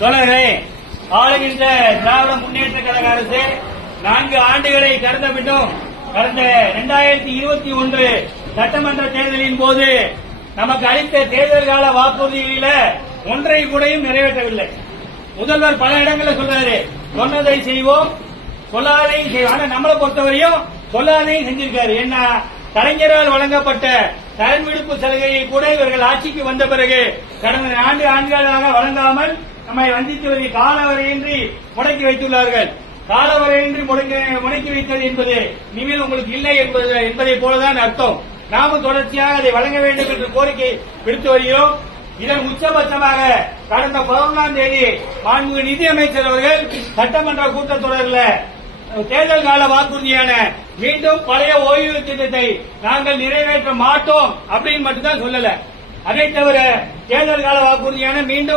தோழர்களே, ஆளுகின்ற திராவிட முன்னேற்ற கழக அரசு 4 ஆண்டுகளை கடந்த பின்னும் கடந்த 2021 சட்டமன்ற தேர்தலின் போது நமக்கு அளித்த தேர்தல் கால வாக்குறுதிகளில ஒன்றை கூடயும் நிறைவேற்றவில்லை. முதல்வர் பல இடங்களில் சொல்றாரு, சொன்னதை செய்வோம், சொல்லாதையும் செய்வோம். ஆனா நம்மளை பொறுத்தவரையும் சொல்லாதையும் செஞ்சிருக்காரு. என்ன, கலைஞரால் வழங்கப்பட்ட கடன் விடுப்பு சலுகையை கூட இவர்கள் ஆட்சிக்கு வந்த பிறகு கடந்த 4 ஆண்டுகளாக வழங்காமல் நம்மை வஞ்சித்து காலவரையின்றி முடக்கி வைத்துள்ளார்கள். காலவரையின்றி முடக்கி வைத்தது என்பது இனிமேல் உங்களுக்கு இல்லை என்பதை போலதான் அர்த்தம். நாமும் தொடர்ச்சியாக அதை வழங்க வேண்டும் என்று கோரிக்கை விடுத்து வருகிறோம். இதன் உச்சபட்சமாக கடந்த 11ஆம் தேதி மாண்புமிகு நிதியமைச்சர் அவர்கள் சட்டமன்ற கூட்டத்தொடரில் தேர்தல் கால வாக்குறுதியான மீண்டும் பழைய ஓய்வு திட்டத்தை நாங்கள் நிறைவேற்ற மாட்டோம் அப்படின்னு மட்டும்தான் சொல்லல. அதை தவிர தேர்தல் கால வாக்குறுதியான மீண்டும்